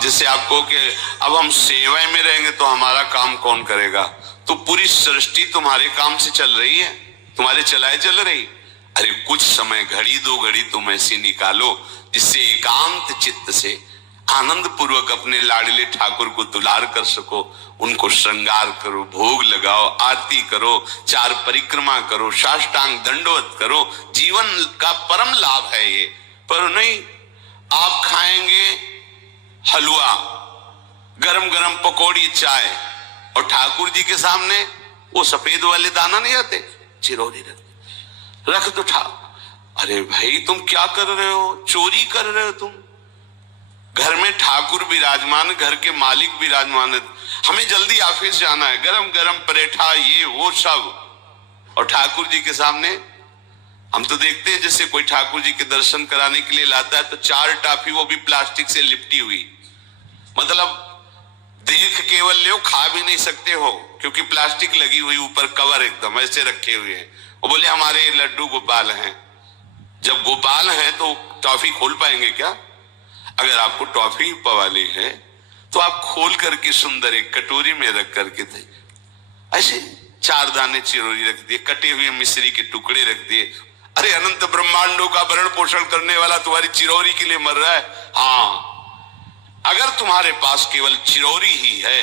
जैसे आपको कि अब हम सेवा में रहेंगे तो हमारा काम कौन करेगा, तो पूरी सृष्टि तुम्हारे काम से चल रही है, तुम्हारे चलाए चल रही। अरे कुछ समय, घड़ी दो घड़ी तुम ऐसी निकालो जिससे एकांत चित्त से आनंद पूर्वक अपने लाडले ठाकुर को दुलार कर सको, उनको श्रृंगार करो, भोग लगाओ, आरती करो, चार परिक्रमा करो, साष्टांग दंडवत करो। जीवन का परम लाभ है ये। पर नहीं, आप खाएंगे हलवा, गरम गरम पकौड़ी, चाय, और ठाकुर जी के सामने वो सफेद वाले दाना नहीं आते, चिरौरी रख दो अरे भाई तुम क्या कर रहे हो, चोरी कर रहे हो तुम। घर में ठाकुर विराजमान, घर के मालिक विराजमान है, हमें जल्दी ऑफिस जाना है, गरम गरम परेठा ये वो सब, और ठाकुर जी के सामने हम तो देखते हैं जैसे कोई ठाकुर जी के दर्शन कराने के लिए लाता है तो 4 टाफी, वो भी प्लास्टिक से लिपटी हुई, मतलब देख केवल ले, खा भी नहीं सकते हो क्योंकि प्लास्टिक लगी हुई, ऊपर कवर एकदम ऐसे रखे हुए हैं। वो बोले हमारे लड्डू गोपाल हैं। जब गोपाल हैं तो टॉफी खोल पाएंगे क्या? अगर आपको टॉफी पवाली है तो आप खोल करके सुंदर एक कटोरी में रख करके थे, ऐसे 4 दाने चिरौरी रख दिए, कटे हुए मिश्री के टुकड़े रख दिए। अरे अनंत ब्रह्मांडों का भरण पोषण करने वाला तुम्हारी चिरौरी के लिए मर रहा है। हाँ, अगर तुम्हारे पास केवल चिरौरी ही है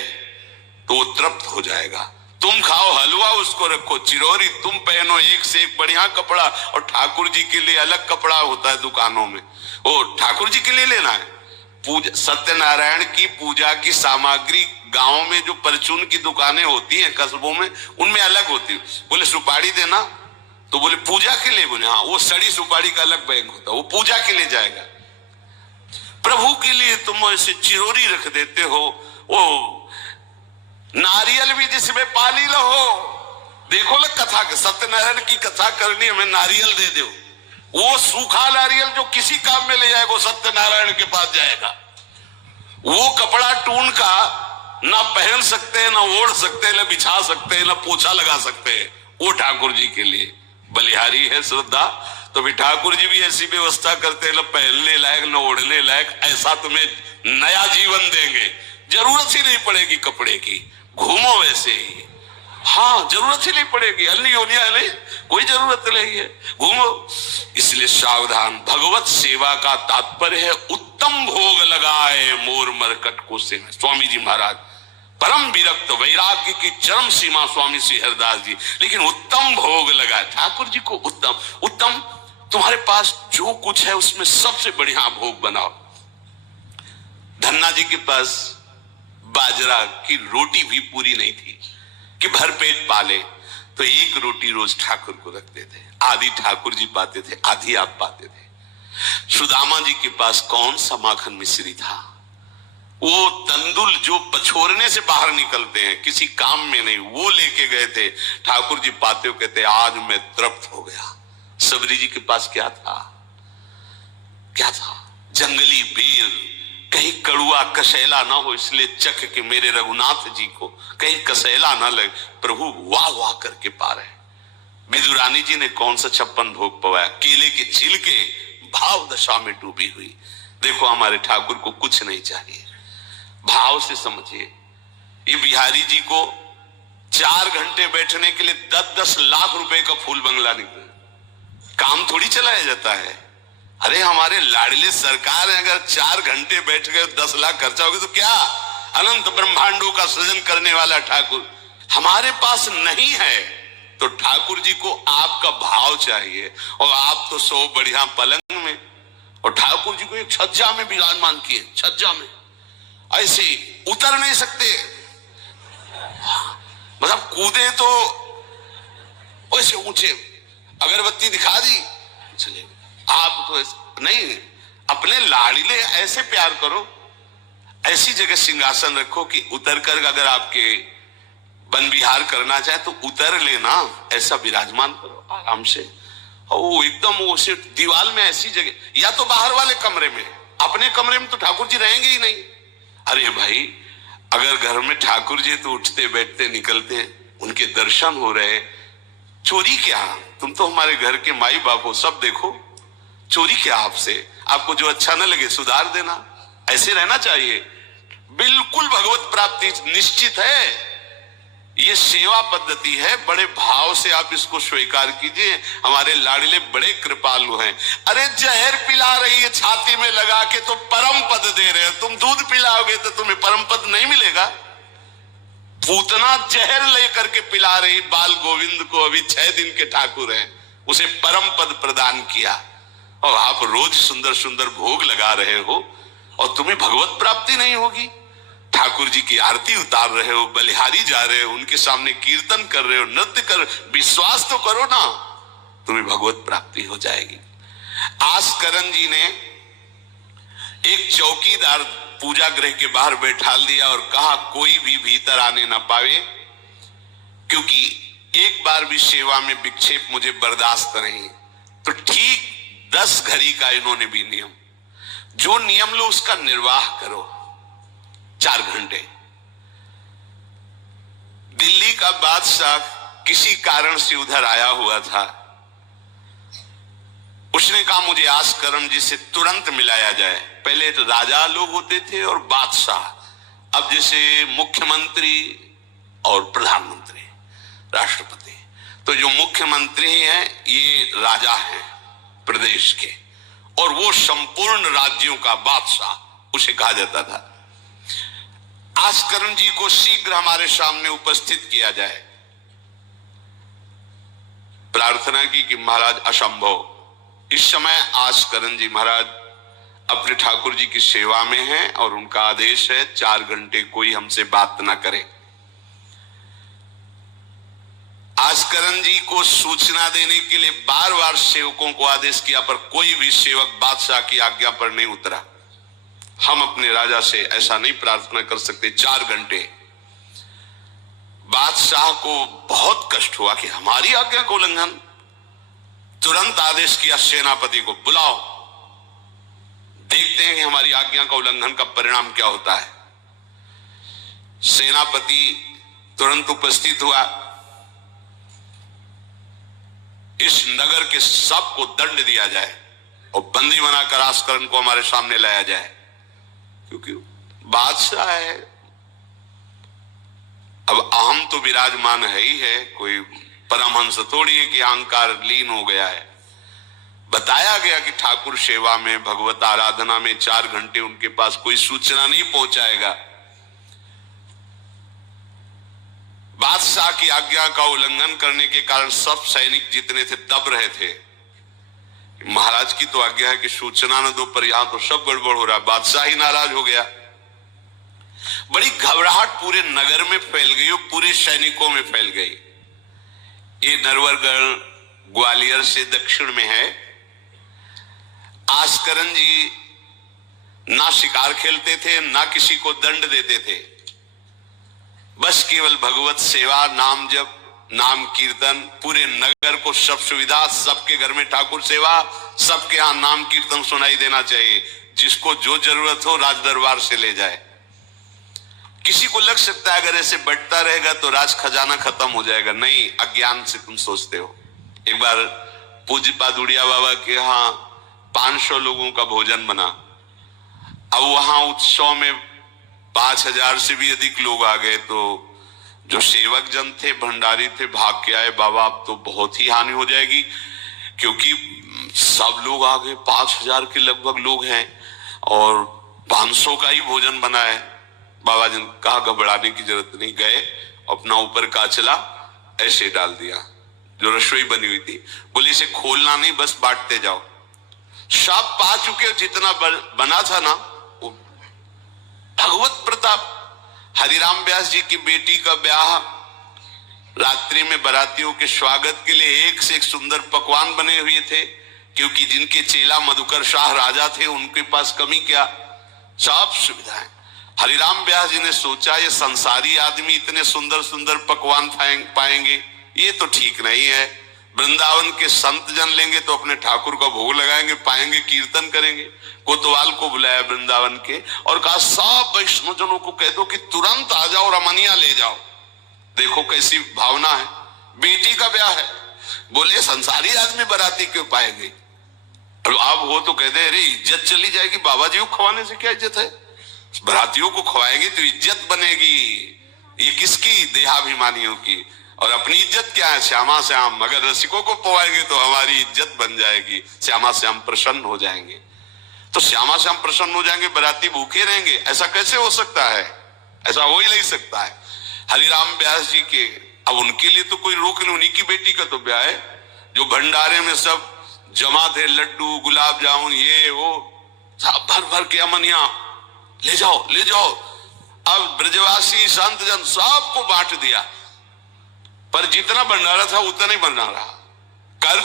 तो वो तृप्त हो जाएगा। तुम खाओ हलवा, उसको रखो चिरौरी, तुम पहनो एक से एक बढ़िया कपड़ा, और ठाकुर जी के लिए अलग कपड़ा होता है दुकानों में, वो ठाकुर जी के लिए लेना है। पूजा, सत्यनारायण की पूजा की सामग्री गांव में जो परचून की दुकानें होती हैं कस्बों में, उनमें अलग होती है। बोले सुपारी देना, तो बोले पूजा के लिए, बोले हाँ, वो सड़ी सुपारी का अलग बैंक होता है, वो पूजा के लिए जाएगा। प्रभु के लिए तुम ऐसे चिरौरी रख देते हो। वो नारियल भी जिसमें पाली लो, देखो ना कथा, सत्यनारायण की कथा करनी, हमें नारियल दे दो, वो सूखा नारियल जो किसी काम में ले जाएगा वो सत्यनारायण के पास जाएगा। वो कपड़ा टून का ना पहन सकते हैं, ना ओढ़ सकते हैं, ना बिछा सकते हैं, ना पोछा लगा सकते हैं, वो ठाकुर जी के लिए बलिहारी है श्रद्धा। तो भी ठाकुर जी भी ऐसी व्यवस्था करते हैं, ना पहनने लायक ना ओढ़ने लायक, ऐसा तुम्हें नया जीवन देंगे, जरूरत ही नहीं पड़ेगी कपड़े की, घूमो वैसे ही। हाँ, जरूरत ही नहीं पड़ेगी, अन्य योनिया नहीं, कोई जरूरत नहीं है, घूमो। इसलिए सावधान। भगवत सेवा का तात्पर्य है उत्तम भोग लगाए मोर मरकट को से। स्वामी जी महाराज परम विरक्त, वैराग्य की चरम सीमा स्वामी श्री हरिदास जी, लेकिन उत्तम भोग लगाए ठाकुर जी को। उत्तम उत्तम, तुम्हारे पास जो कुछ है उसमें सबसे बढ़िया भोग बनाओ। धन्ना जी के पास बाजरा की रोटी भी पूरी नहीं थी कि भरपेट पाले, तो 1 रोटी रोज ठाकुर को रखते थे। आधी ठाकुर जी पाते थे, आधी आप पाते थे। सुदामा जी के पास कौन सा माखन मिश्री था, वो तंदुल जो पछोरने से बाहर निकलते हैं, किसी काम में नहीं, वो लेके गए थे। ठाकुर जी पाते हो कहते आज मैं तृप्त हो गया। सबरी जी के पास क्या था, क्या था? जंगली बेर, कहीं कड़ुआ कसेला ना हो, इसलिए चख के मेरे रघुनाथ जी को कहीं कसेला ना लगे। प्रभु वाह वाह करके पा रहे। विदुरानी जी ने कौन सा 56 भोग पवाया, केले के छिलके भाव दशा में डूबी हुई। देखो हमारे ठाकुर को कुछ नहीं चाहिए, भाव से समझिए। ये बिहारी जी को 4 घंटे बैठने के लिए 10-10 लाख रुपए का फूल बंगला निकला, काम थोड़ी चलाया जाता है। अरे हमारे लाडले सरकार है, अगर 4 घंटे बैठ गए 10 लाख खर्चा हो गया तो क्या? अनंत ब्रह्मांडों का सृजन करने वाला ठाकुर हमारे पास नहीं है, तो ठाकुर जी को आपका भाव चाहिए। और आप तो सो बढ़िया पलंग में, और ठाकुर जी को एक छज्जा में विराजमान किए, छज्जा में ऐसे उतर नहीं सकते, मतलब कूदे तो वैसे ऊंचे, अगरबत्ती दिखा दी चले। आप तो नहीं, अपने लाडले ऐसे प्यार करो, ऐसी जगह सिंहासन रखो कि उतर कर अगर आपके वन विहार करना चाहे तो उतर लेना, ऐसा विराजमान करो आराम से। ओ एकदम वो सिर्फ दीवार में ऐसी जगह, या तो बाहर वाले कमरे में, अपने कमरे में तो ठाकुर जी रहेंगे ही नहीं। अरे भाई अगर घर में ठाकुर जी तो उठते बैठते निकलते, उनके दर्शन हो रहे, चोरी क्या? तुम तो हमारे घर के माई बाप हो, सब देखो, चोरी क्या आपसे? आपको जो अच्छा न लगे सुधार देना, ऐसे रहना चाहिए। बिल्कुल भगवत प्राप्ति निश्चित है। ये सेवा पद्धति है, बड़े भाव से आप इसको स्वीकार कीजिए। हमारे लाडले बड़े कृपालु हैं। अरे जहर पिला रही है छाती में लगा के तो परम पद दे रहे हो, तुम दूध पिलाओगे तो तुम्हें परम पद नहीं मिलेगा। पूतना जहर लेकर के पिला रही बाल गोविंद को, अभी 6 दिन के ठाकुर हैं, उसे परम पद प्रदान किया, और आप रोज सुंदर सुंदर भोग लगा रहे हो और तुम्हें भगवत प्राप्ति नहीं होगी। ठाकुर जी की आरती उतार रहे हो, बलिहारी जा रहे हो, उनके सामने कीर्तन कर रहे हो, नृत्य कर, विश्वास तो करो ना, तुम्हें भगवत प्राप्ति हो जाएगी। आस्करन जी ने एक चौकीदार पूजा गृह के बाहर बैठाल दिया और कहा कोई भी भीतर आने ना पावे, क्योंकि एक बार भी सेवा में विक्षेप मुझे बर्दाश्त नहीं। तो ठीक 10 घड़ी का इन्होंने भी नियम, जो नियम लो उसका निर्वाह करो। 4 घंटे। दिल्ली का बादशाह किसी कारण से उधर आया हुआ था, उसने कहा मुझे आस्करण जी से तुरंत मिलाया जाए। पहले तो राजा लोग होते थे और बादशाह, अब जैसे मुख्यमंत्री और प्रधानमंत्री, राष्ट्रपति। तो जो मुख्यमंत्री हैं ये राजा हैं प्रदेश के, और वो संपूर्ण राज्यों का बादशाह उसे कहा जाता था। आस्करण जी को शीघ्र हमारे सामने उपस्थित किया जाए। प्रार्थना की कि महाराज असंभव, इस समय आस्करण जी महाराज अपने ठाकुर जी की सेवा में हैं और उनका आदेश है 4 घंटे कोई हमसे बात ना करे। आस्करण जी को सूचना देने के लिए बार बार सेवकों को आदेश किया, पर कोई भी सेवक बादशाह की आज्ञा पर नहीं उतरा। हम अपने राजा से ऐसा नहीं प्रार्थना कर सकते। 4 घंटे। बादशाह को बहुत कष्ट हुआ कि हमारी आज्ञा का उल्लंघन। तुरंत आदेश किया सेनापति को बुलाओ, देखते हैं कि हमारी आज्ञा का उल्लंघन का परिणाम क्या होता है। सेनापति तुरंत उपस्थित हुआ। इस नगर के सबको दंड दिया जाए और बंदी बनाकर आस्करण को हमारे सामने लाया जाए, क्योंकि बादशाह है। अब अहम तो विराजमान है ही है, कोई परमहंस थोड़ी है कि अहंकार लीन हो गया है। बताया गया कि ठाकुर सेवा में, भगवत आराधना में 4 घंटे उनके पास कोई सूचना नहीं पहुंचाएगा। बादशाह की आज्ञा का उल्लंघन करने के कारण सब सैनिक जितने थे दब रहे थे। महाराज की तो आज्ञा है कि सूचना न दो, पर यहां तो सब गड़बड़ हो रहा। बादशाह ही नाराज हो गया। बड़ी घबराहट पूरे नगर में फैल गई और पूरे सैनिकों में फैल गई। ये नरवरगढ़ ग्वालियर से दक्षिण में है। आस्करण जी ना शिकार खेलते थे, ना किसी को दंड देते थे, बस केवल भगवत सेवा, नाम जप, नाम कीर्तन। पूरे नगर को सब सुविधा, सबके घर में ठाकुर सेवा, सबके यहां नाम कीर्तन सुनाई देना चाहिए। जिसको जो जरूरत हो राज दरबार से ले जाए। किसी को लग सकता है अगर ऐसे बढ़ता रहेगा तो राज खजाना खत्म हो जाएगा। नहीं, अज्ञान से तुम सोचते हो। एक बार पूज्य पादुड़िया बाबा के यहाँ 500 लोगों का भोजन बना। अब वहां उत्सव में 5000 से भी अधिक लोग आ गए, तो जो सेवक जन थे, भंडारी थे, भाग के आए, बाबा अब तो बहुत ही हानि हो जाएगी, क्योंकि सब लोग आ गए, 5000 के लगभग लोग हैं और 500 का ही भोजन बना है। बाबा जी ने कहा घबराने की जरूरत नहीं। गए, अपना ऊपर का चला ऐसे डाल दिया जो रसोई बनी हुई थी। बोले इसे खोलना नहीं, बस बांटते जाओ। सब पा चुके, जितना बना था ना, वो भगवत प्रताप। हरिराम व्यास जी की बेटी का ब्याह, रात्रि में बारातियों के स्वागत के लिए एक से एक सुंदर पकवान बने हुए थे, क्योंकि जिनके चेला मधुकर शाह राजा थे उनके पास कमी क्या, सब सुविधाएं। हरिराम व्यास जी ने सोचा ये संसारी आदमी इतने सुंदर सुंदर पकवान पाएंगे, ये तो ठीक नहीं है। वृंदावन के संत जन लेंगे तो अपने ठाकुर का भोग लगाएंगे, पाएंगे, कीर्तन करेंगे। कोतवाल को बुलाया वृंदावन के और कहा सब वैष्णव जनों को कह दो कि तुरंत आ जाओ और अमनिया ले जाओ। देखो कैसी भावना है, बेटी का ब्याह है। बोले संसारी आदमी बाराती क्यों पाएंगे, अब हो तो कह दे अरे इज्जत चली जाएगी। बाबा जी को खवाने से क्या इज्जत है। बरातियों को खवाएंगे तो इज्जत बनेगी। ये किसकी? देहाभिमानियों की। और अपनी इज्जत क्या है? श्यामा श्याम। अगर रसिकों को पवाएंगे तो हमारी इज्जत बन जाएगी, श्यामा श्याम प्रसन्न हो जाएंगे। तो श्यामा श्याम प्रसन्न हो जाएंगे, बराती भूखे रहेंगे, ऐसा कैसे हो सकता है? ऐसा हो ही नहीं सकता है। हरिराम व्यास जी के, अब उनके लिए तो कोई रोक नहीं, उन्हीं की बेटी का तो ब्याह है, जो भंडारे में सब जमा थे, लड्डू गुलाब जामुन ये वो सब भर भर के अमनिया, ले जाओ ले जाओ। अब ब्रजवासी संत जन सबको बांट दिया, पर जितना भंडारा था उतना ही भंडारा। कर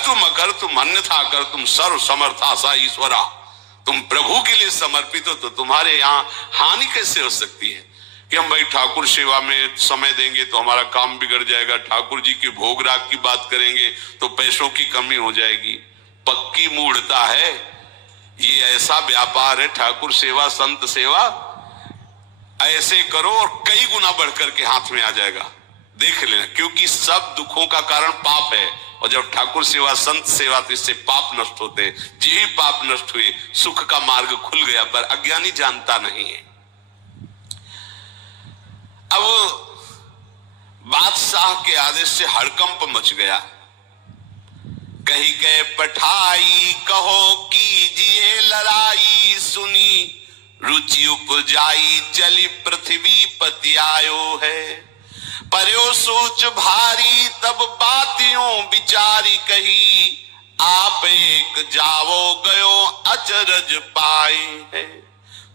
तुम अन्यथा कर तुम सर्व समर्था सा ईश्वरा। तुम प्रभु के लिए समर्पित हो तो तुम्हारे यहाँ हानि कैसे हो सकती है कि हम भाई ठाकुर सेवा में समय देंगे तो हमारा काम बिगड़ जाएगा, ठाकुर जी के भोग राग की बात करेंगे तो पैसों की कमी हो जाएगी। पक्की मूढ़ता है, ये ऐसा व्यापार है ठाकुर सेवा संत सेवा, ऐसे करो और कई गुना बढ़कर के हाथ में आ जाएगा, देख लेना। क्योंकि सब दुखों का कारण पाप है, और जब ठाकुर सेवा संत सेवा तो इससे पाप नष्ट होते। जी पाप नष्ट हुए, सुख का मार्ग खुल गया, पर अज्ञानी जानता नहीं है। अब बादशाह के आदेश से हड़कंप मच गया। कही गए पठाई कहो कीजिए लड़ाई, सुनी रुचि उपजाई चली पृथ्वी पति आयो है। पर्यो सोच भारी तब बातियों विचारी कही, आप एक जावो गयो अचरज पाए है।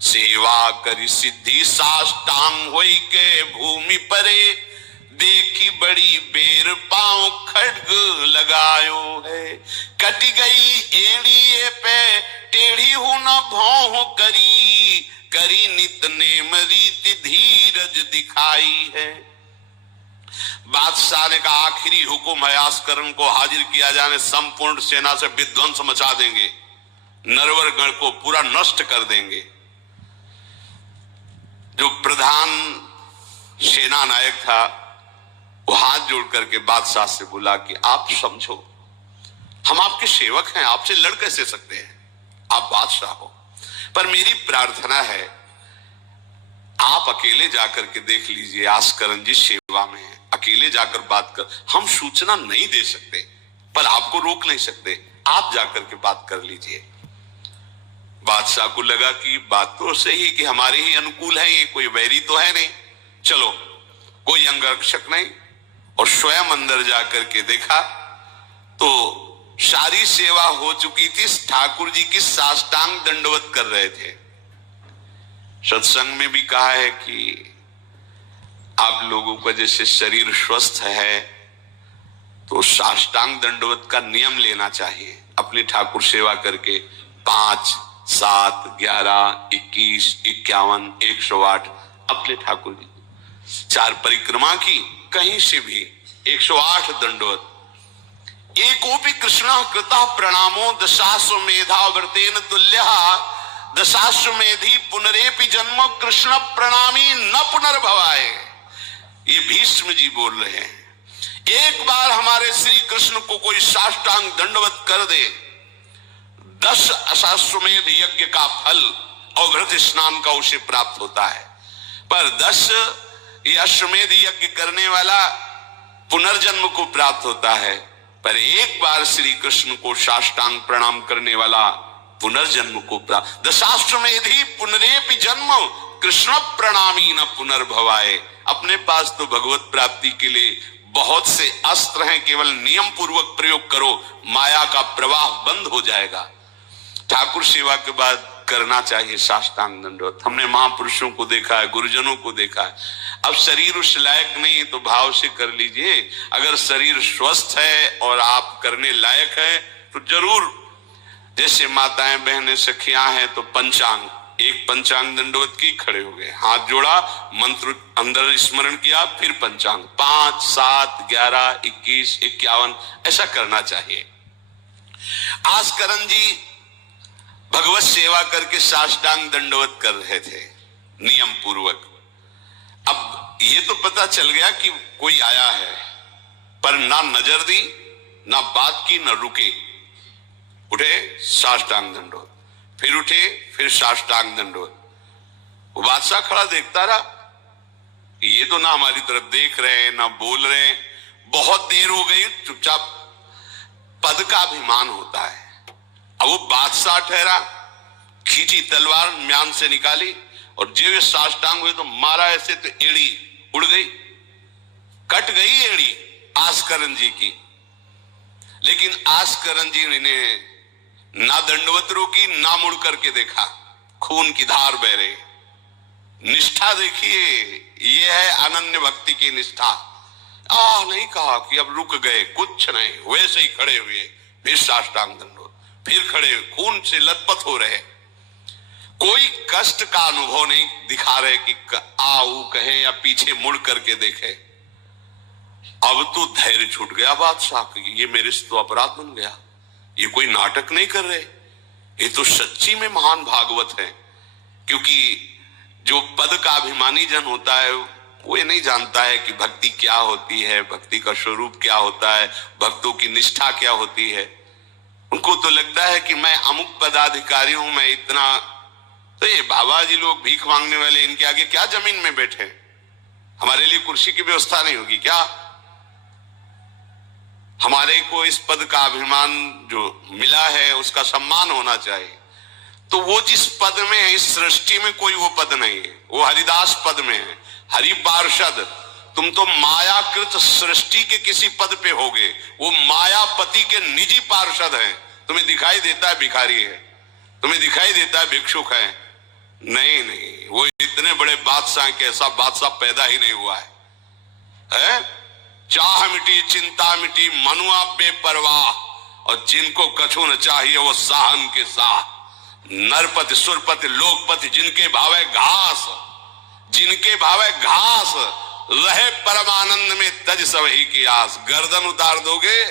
सेवा करी सिद्धि साष्टांग होई के भूमि परे, देखी बड़ी बेर पांव खड्ग लगायो है। कटी गई एड़ी पे टेढ़ी हूं न भौं करी, करी नित नेम रीति धीरज दिखाई है। बादशाह ने कहा आखिरी हुक्म है, आस्करण को हाजिर किया जाने, संपूर्ण सेना से विध्वंस मचा देंगे, नरवर गण को पूरा नष्ट कर देंगे। जो प्रधान सेना नायक था वो हाथ जोड़ करके बादशाह से बोला कि आप समझो, हम आपके सेवक हैं, आपसे लड़ कैसे सकते हैं, आप बादशाह हो, पर मेरी प्रार्थना है आप अकेले जाकर के देख लीजिए, आस्करण जिस सेवा में है अकेले जाकर बात कर, हम सूचना नहीं दे सकते पर आपको रोक नहीं सकते, आप जाकर के बात कर लीजिए। बादशाह को लगा कि बात तो सही कि हमारे ही अनुकूल है, ये कोई वैरी तो है नहीं, चलो कोई अंगरक्षक नहीं। और स्वयं अंदर जाकर के देखा तो सारी सेवा हो चुकी थी, ठाकुर जी की साष्टांग दंडवत कर रहे थे। सत्संग में भी कहा है कि आप लोगों का जैसे शरीर स्वस्थ है तो साष्टांग दंडवत का नियम लेना चाहिए अपनी ठाकुर सेवा करके। 5, 7, 11, 21, 51, 108 अपने ठाकुर जी 4 परिक्रमा की, कहीं से भी 108 दंडवत। एकोपि कृष्ण कृतः प्रणामो दशाश्वमेधा व्रतेन तुल्यः, दशाश्वमेधी पुनरेपि जन्म कृष्ण प्रणामी न पुनर्भवाय। ये भीष्म जी बोल रहे हैं। एक बार हमारे श्री कृष्ण को कोई साष्टांग दंडवत कर दे, 10 अश्वमेध यज्ञ का फल और घृत स्नान का उसे प्राप्त होता है। पर 10 ये अश्वमेध यज्ञ करने वाला पुनर्जन्म को प्राप्त होता है, पर एक बार श्री कृष्ण को साष्टांग प्रणाम करने वाला पुनर्जन्म को प्राप्त। दशाश्वमेधी पुनरेपि जन्म कृष्ण प्रणामी न पुनर्भवाए। अपने पास तो भगवत प्राप्ति के लिए बहुत से अस्त्र हैं, केवल नियम पूर्वक प्रयोग करो, माया का प्रवाह बंद हो जाएगा। ठाकुर सेवा के बाद करना चाहिए साष्टांग दंडवत। हमने महापुरुषों को देखा है, गुरुजनों को देखा है। अब शरीर उस लायक नहीं तो भाव से कर लीजिए, अगर शरीर स्वस्थ है और आप करने लायक है तो जरूर, जैसे माताएं बहनें सखियां हैं तो पंचांग, एक पंचांग दंडवत की, खड़े हो गए, हाथ जोड़ा, मंत्र अंदर स्मरण किया, फिर पंचांग 5, 7, 11, 21, 51 ऐसा करना चाहिए। आस्करण जी भगवत सेवा करके साष्टांग दंडवत कर रहे थे नियम पूर्वक। अब ये तो पता चल गया कि कोई आया है, पर ना नजर दी, ना बात की, ना रुके, उठे साष्टांग दंडवत, फिर उठे, फिर साष्टांग दंडवत। वो बादशाह खड़ा देखता रहा, ये तो ना हमारी तरफ देख रहे हैं ना बोल रहे हैं। बहुत देर हो गई, चुपचाप। पद का अभिमान होता है। अब वो बादशाह ठहरा, खींची तलवार, म्यान से निकाली और जो साष्टांग हुए तो मारा ऐसे, तो एड़ी उड़ गई, कट गई एड़ी आस्करन जी की। लेकिन आस्करन जी ने ना दंडवत रोकी, ना मुड़ करके देखा, खून की धार बह रही। निष्ठा देखिए, ये है अनन्य भक्ति की निष्ठा। नहीं कहा कि अब रुक गए, कुछ नहीं, वैसे ही खड़े हुए, फिर साष्टांग दंडवत, फिर खड़े, खून से लथपथ हो रहे। कोई कष्ट का अनुभव नहीं दिखा रहे कि आओ कहे या पीछे मुड़ करके देखे। अब तो धैर्य छूट गया बादशाह की, ये मेरे से तो अपराध बन गया, ये कोई नाटक नहीं कर रहे, ये तो सच्ची में महान भागवत है। क्योंकि जो पद का अभिमानी जन होता है वो ये नहीं जानता है कि भक्ति क्या होती है, भक्ति का स्वरूप क्या होता है, भक्तों की निष्ठा क्या होती है। उनको तो लगता है कि मैं अमुक पदाधिकारी हूं, मैं इतना, तो ये बाबा जी लोग भीख मांगने वाले, इनके आगे क्या जमीन में बैठे, हमारे लिए कुर्सी की व्यवस्था नहीं होगी क्या? हमारे को इस पद का अभिमान जो मिला है उसका सम्मान होना चाहिए। तो वो जिस पद में है, इस सृष्टि में कोई वो पद नहीं है, वो हरिदास पद में है, हरि पार्षद। तुम तो मायाकृत सृष्टि के किसी पद पे होगे, वो मायापति के निजी पार्षद हैं। तुम्हें दिखाई देता है भिखारी है, तुम्हें दिखाई देता है भिक्षुक है, नहीं नहीं, वो इतने बड़े बादशाह के ऐसा बादशाह पैदा ही नहीं हुआ है? चाह मिटी चिंता मिटी मनुआ बेपरवाह, और जिनको कछु न चाहिए वो साहन के साह। नरपति सुरपति लोकपति जिनके भावे घास, जिनके भावे घास, रहे परमानंद में तज सबही की आस। गर्दन उतार दोगे,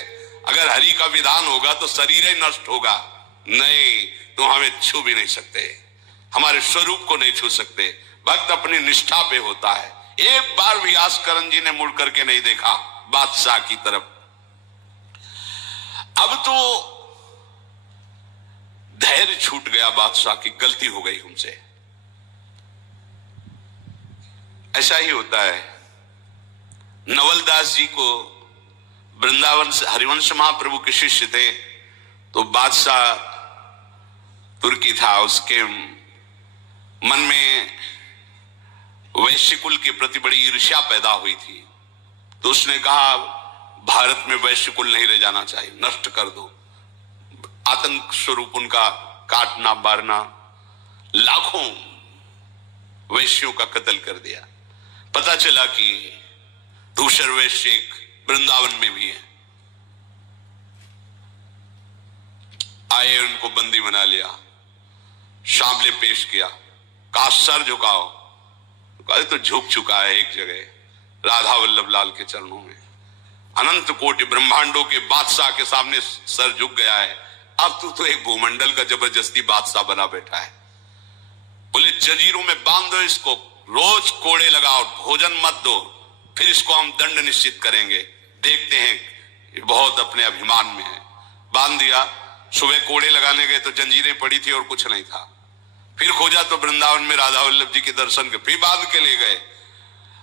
अगर हरि का विधान होगा तो शरीर ही नष्ट होगा। नहीं, तो हमें छू भी नहीं सकते, हमारे स्वरूप को नहीं छू सकते। भक्त अपनी निष्ठा पे होता है। एक बार भी आस्करन जी ने मुड़ करके नहीं देखा बादशाह की तरफ। अब तो धैर्य छूट गया बादशाह की, गलती हो गई हमसे। ऐसा ही होता है। नवलदास जी को वृंदावन से हरिवंश महाप्रभु के शिष्य थे, तो बादशाह तुर्की था, उसके मन में वैश्य कुल के प्रति बड़ी ईर्ष्या पैदा हुई थी। तो उसने कहा भारत में वैश्य कुल नहीं रह जाना चाहिए, नष्ट कर दो। आतंक स्वरूप उनका काटना बारना, लाखों वैश्यों का कत्ल कर दिया। पता चला कि दूसर वैश्य एक वृंदावन में भी है। आए, उनको बंदी बना लिया, सामने पेश किया, कहा सर झुकाओ। कहा तो झुक चुका है एक जगह, राधा वल्लभ लाल के चरणों में। अनंत कोटि ब्रह्मांडों के बादशाह के सामने सर झुक गया है। अब तू तो एक भूमंडल का जबरदस्ती बादशाह बना बैठा है। बोले जंजीरों में बांध दो इसको, रोज कोड़े लगाओ, भोजन मत दो, फिर इसको हम दंड निश्चित करेंगे। देखते हैं, ये बहुत अपने अभिमान में है। बांध दिया। सुबह कोड़े लगाने गए तो जंजीरें पड़ी थी और कुछ नहीं था। फिर खोजा तो वृंदावन में राधा वल्लभ जी के दर्शन के, फिर बांध के ले गए।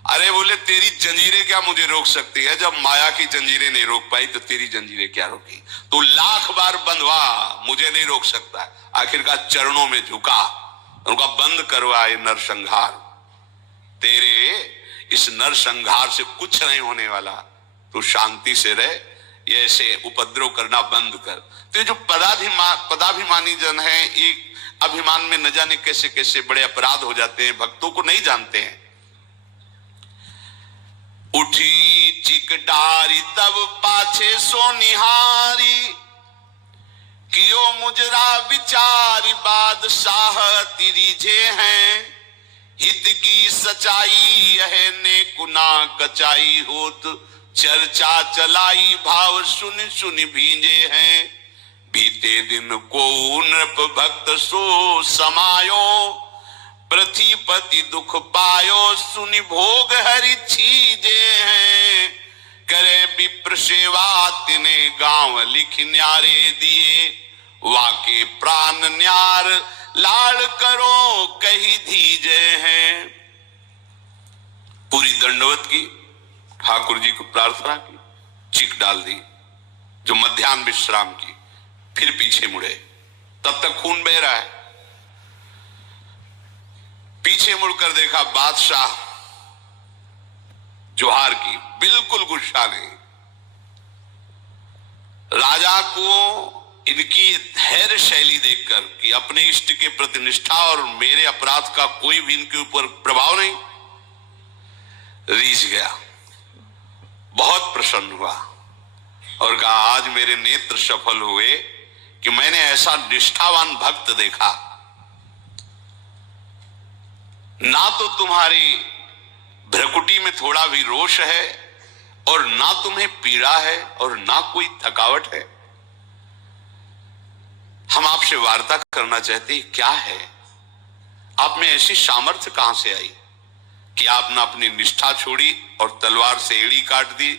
अरे बोले तेरी जंजीरें क्या मुझे रोक सकती है? जब माया की जंजीरें नहीं रोक पाई तो तेरी जंजीरें क्या रोकी? तू लाख बार बंधवा, मुझे नहीं रोक सकता। आखिरकार चरणों में झुका, उनका बंद करवा ये नरसंहार। तेरे इस नरसंहार से कुछ नहीं होने वाला, तू शांति से रह, ये ऐसे उपद्रव करना बंद कर। तो ये जो पदाभिमानी जन है, एक अभिमान में न जाने कैसे कैसे बड़े अपराध हो जाते हैं, भक्तों को नहीं जानते हैं। उठी चिकडारी तब पाछे सोनिहारी, कियो मुजरा विचारी बादशाह तिरिझे हैं। हित की सच्चाई यह ने कुना कचाई होत, चर्चा चलाई भाव सुन सुन भींजे हैं। बीते दिन को नृप भक्त सो समायो, पृथ्वीपति दुख पायो सुनि भोग हरि छीजे हैं। करे विप्र सेवा तिने गांव लिख न्यारे दिए, वाके प्राण न्यार लाड़ करो कही धीजे हैं। पूरी दंडवत की, ठाकुर जी को प्रार्थना की, चिक डाल दी, जो मध्याह्न विश्राम की, फिर पीछे मुड़े। तब तक खून बह रहा है। पीछे मुड़कर देखा, बादशाह जोहार की, बिल्कुल गुस्सा नहीं। राजा को इनकी धैर्य शैली देखकर कि अपने इष्ट के प्रति निष्ठा और मेरे अपराध का कोई भी इनके ऊपर प्रभाव नहीं, रीझ गया, बहुत प्रसन्न हुआ और कहा, आज मेरे नेत्र सफल हुए कि मैंने ऐसा निष्ठावान भक्त देखा। ना तो तुम्हारी भ्रकुटी में थोड़ा भी रोष है और ना तुम्हें पीड़ा है और ना कोई थकावट है। हम आपसे वार्ता करना चाहते हैं, क्या है आप में ऐसी सामर्थ्य कहां से आई कि आपने अपनी निष्ठा छोड़ी और तलवार से एड़ी काट दी।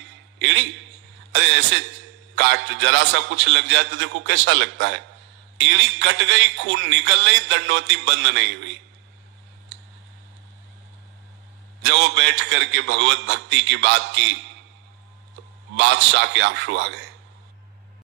एड़ी, अरे ऐसे काट, जरा सा कुछ लग जाए तो देखो कैसा लगता है। एड़ी कट गई, खून निकल गई, दंडवती बंद नहीं हुई। जब वो बैठ करके भगवत भक्ति की बात की तो बादशाह के आंसू आ गए।